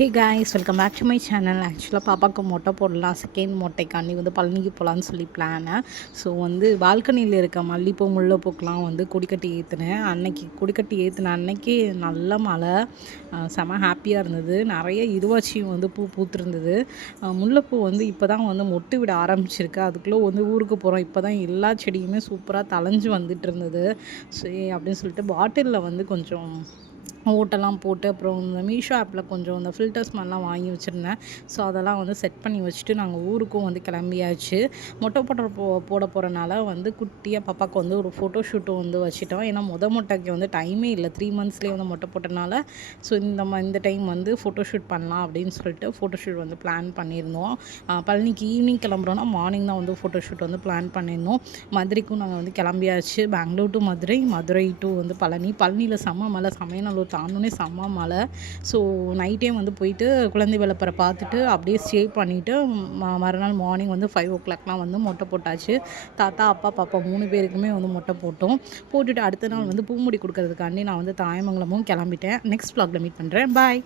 Hey guys, welcome back to my channel. ஆக்சுவலாக பாப்பாவுக்கு மொட்டை போடலாம், செகண்ட் மொட்டைக்காண்டி பழனிக்கு போகலான்னு சொல்லி பிளானு. ஸோ பால்கனியில் இருக்க மல்லிப்பூ முல்லைப்பூக்கெலாம் கொடிக்கட்டி ஏற்றினேன். அன்னைக்கு கொடிக்கட்டி ஏற்றின அன்னைக்கு நல்ல மழை, செம ஹாப்பியாக இருந்தது. நிறைய இருவாச்சியும் பூ பூத்துருந்தது. முல்லைப்பூ இப்போ தான் மொட்டு விட ஆரம்பிச்சிருக்கு. அதுக்குள்ளே ஊருக்கு போகிறோம். இப்போ தான் எல்லா செடியுமே சூப்பராக தளைஞ்சு வந்துட்டு இருந்தது. சரி அப்படின்னு சொல்லிட்டு பாட்டிலில் கொஞ்சம் ஓட்டெல்லாம் போட்டு, அப்புறம் இந்த மீஷோ ஆப்பில் கொஞ்சம் இந்த ஃபில்டர்ஸ் மாதிரிலாம் வாங்கி வச்சுருந்தேன். ஸோ அதெல்லாம் செட் பண்ணி வச்சுட்டு நாங்கள் ஊருக்கும் கிளம்பியாச்சு. மொட்டை போட போகிறனால குட்டியாக பாப்பாவுக்கு ஒரு ஃபோட்டோ ஷூட்டும் வச்சுட்டோம். ஏன்னா மொட்டைக்கு டைமே இல்லை. 3 மந்த்ஸ்லேயே மொட்டை போட்டனால ஸோ இந்த டைம் ஃபோட்டோ ஷூட் பண்ணலாம் அப்படின்னு சொல்லிட்டு ஃபோட்டோ ஷூட் பிளான் பண்ணியிருந்தோம். பழனிக்கு ஈவினிங் கிளம்புறோன்னா மார்னிங் தான் ஃபோட்டோ ஷூட் பிளான் பண்ணியிருந்தோம். மதுரைக்கும் நாங்கள் கிளம்பியாச்சு. Bangalore to Madurai, Madurai to Palani. பழனியில் செம்ம மலை, சமயநல்லூர் தாண்டோன்னே செம்ம மலை. ஸோ நைட்டே போயிட்டு குழந்தை விளப்பரை பார்த்துட்டு அப்படியே ஸ்டே பண்ணிவிட்டு மறுநாள் மார்னிங் 5 o'clockலாம் மொட்டை போட்டாச்சு. தாத்தா, அப்பா, பாப்பா 3 பேருக்குமே மொட்டை போட்டோம். போட்டுட்டு அடுத்த நாள் பூமுடி கொடுக்கறதுக்காண்டி நான் தாயமங்கலமும் கிளம்பிட்டேன். நெக்ஸ்ட் vlogல மீட் பண்ணுறேன். பாய்.